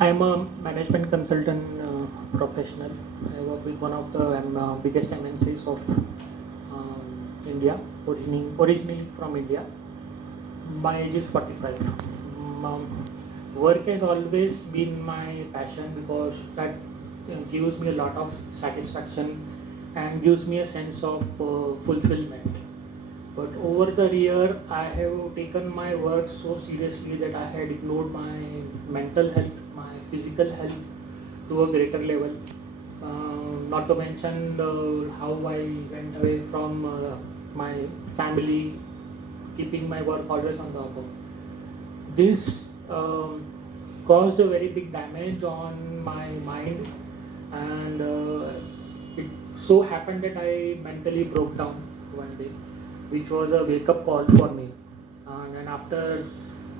I'm a management consultant professional. I work with one of the biggest MNCs of India, originally from India. My age is 45. Work has always been my passion because that gives me a lot of satisfaction and gives me a sense of fulfillment. But over the year, I have taken my work so seriously that I had ignored my mental health, my physical health to a greater level. Not to mention how I went away from my family, keeping my work always on the above. This caused a very big damage on my mind, and it so happened that I mentally broke down one day, which was a wake up call for me. And then after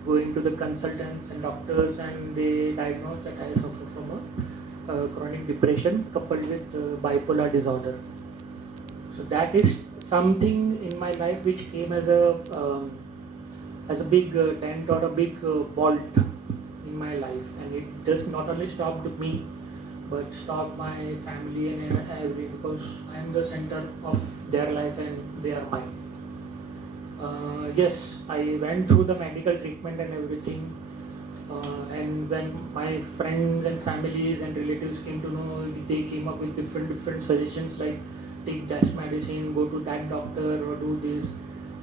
going to the consultants and doctors, and they diagnosed that I suffer from a chronic depression coupled with bipolar disorder. So that is something in my life which came as a big dent or a big bolt in my life, and it just not only stopped me but stopped my family and everything, because I am the center of their life and they are mine. Yes, I went through the medical treatment and everything, and when my friends and families and relatives came to know, they came up with different suggestions like take this medicine, go to that doctor, or do this.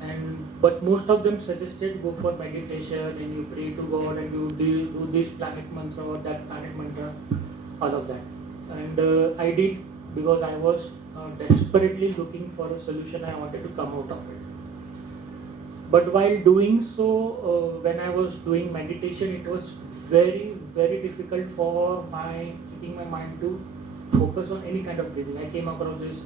And but most of them suggested go for meditation and you pray to God and you do this planet mantra or that planet mantra, all of that. And I did, because I was desperately looking for a solution. I wanted to come out of it. But while doing so, when I was doing meditation, it was very difficult for my keeping my mind to focus on any kind of breathing. I came across this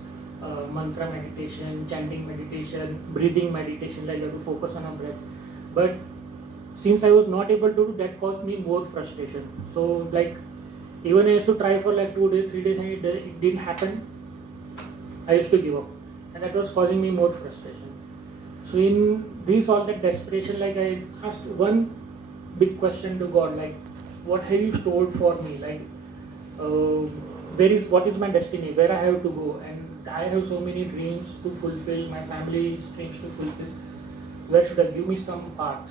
mantra meditation, chanting meditation, breathing meditation, like you have to focus on a breath. But since I was not able to do that, caused me more frustration. So like even I used to try for like 2 days, 3 days, and it didn't happen. I used to give up, and that was causing me more frustration. So in this all that desperation, like I asked one big question to God, like, what have you stored for me? Like, where is what is my destiny? Where I have to go? And I have so many dreams to fulfill. My family's dreams to fulfill. Where should I give me some path?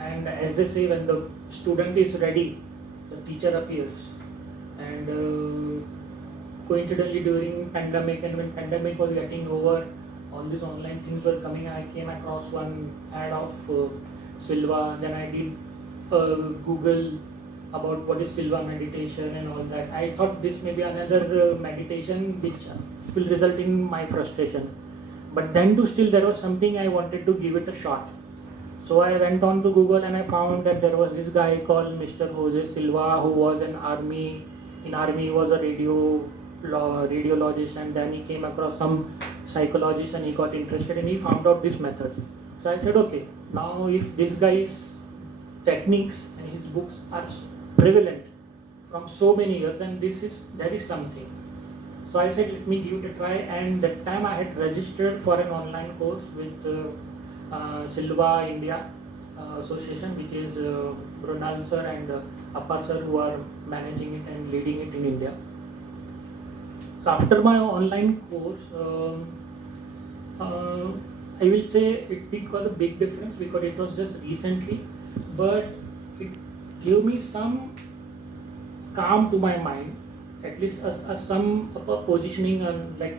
And as they say, when the student is ready, the teacher appears. And coincidentally during pandemic, and when pandemic was getting over, all these online things were coming. I came across one ad of Silva. Then I did Google about what is Silva meditation and all that. I thought this may be another meditation which will result in my frustration. But then too still there was something I wanted to give it a shot. So I went on to Google and I found that there was this guy called Mr. Jose Silva, who was in army he was a radiologist, and then he came across some psychologist and he got interested and he found out this method. So I said, okay, now if this guy's techniques and his books are prevalent from so many years, then there is something. So I said, let me give it a try, and that time I had registered for an online course with Silva India Association, which is Brunal sir and Appar sir, who are managing it and leading it in India. So after my online course, I will say it did cause a big difference because it was just recently, but it gave me some calm to my mind, at least some positioning, and like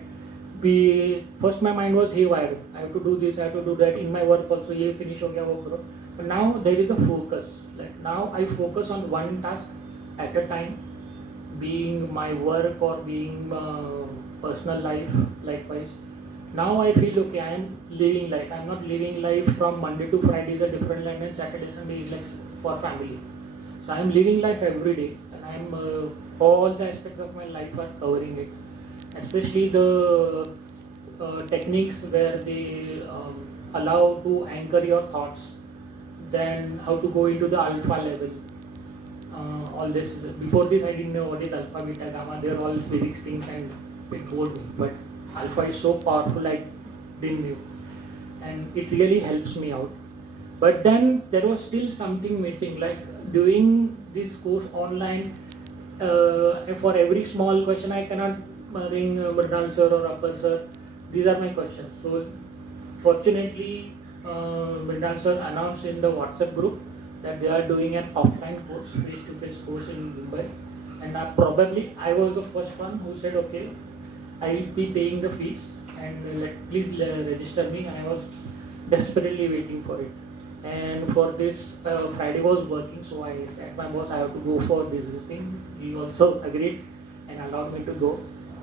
be first my mind was haywire. I have to do this, I have to do that in my work also. Ye finish ho gaya, wo karo. But now there is a focus. Like now I focus on one task at a time, being my work or being personal life. Likewise, now I feel okay. I am living life. I am not living life from Monday to Friday is a different line, and Saturday Sunday is like for family. So I am living life every day, and I am all the aspects of my life are covering it, especially the techniques where they allow to anchor your thoughts, then how to go into the alpha level. All this before this I didn't know what is alpha, beta, gamma. They're all physics things and it bored me. But alpha is so powerful, I didn't knew, and it really helps me out. But then there was still something missing. Like doing this course online, for every small question I cannot ring Mridal sir or Appar sir. These are my questions. So fortunately, Mridal sir announced in the WhatsApp group that they are doing an offline course, face-to-face course in Mumbai, and I was the first one who said, okay, I will be paying the fees and please register me. And I was desperately waiting for it. And for this, Friday was working, so I said my boss I have to go for this thing. He also agreed and allowed me to go.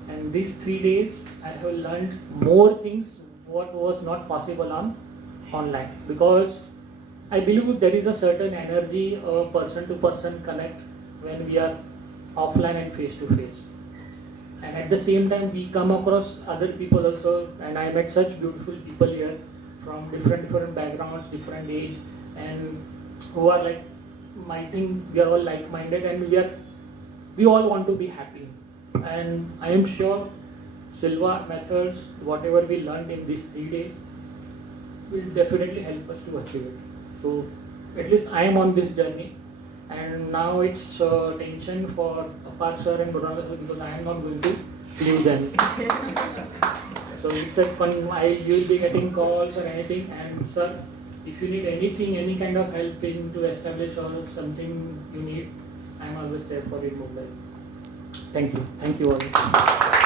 And these 3 days, I have learned more things what was not possible on online, because I believe there is a certain energy, person to person connect when we are offline and face to face. And at the same time, we come across other people also, and I met such beautiful people here from different backgrounds, different age, and who are like, I think we are all like-minded, and we all want to be happy. And I am sure Silva methods, whatever we learned in these 3 days, will definitely help us to achieve it. So at least I am on this journey, and now it's tension for Apar sir and Burranga sir, because I am not going to leave them. So it's a fun. You'll be getting calls or anything, and sir, if you need anything, any kind of help in to establish or something you need, I'm always there for it, Mumbai. Thank you all.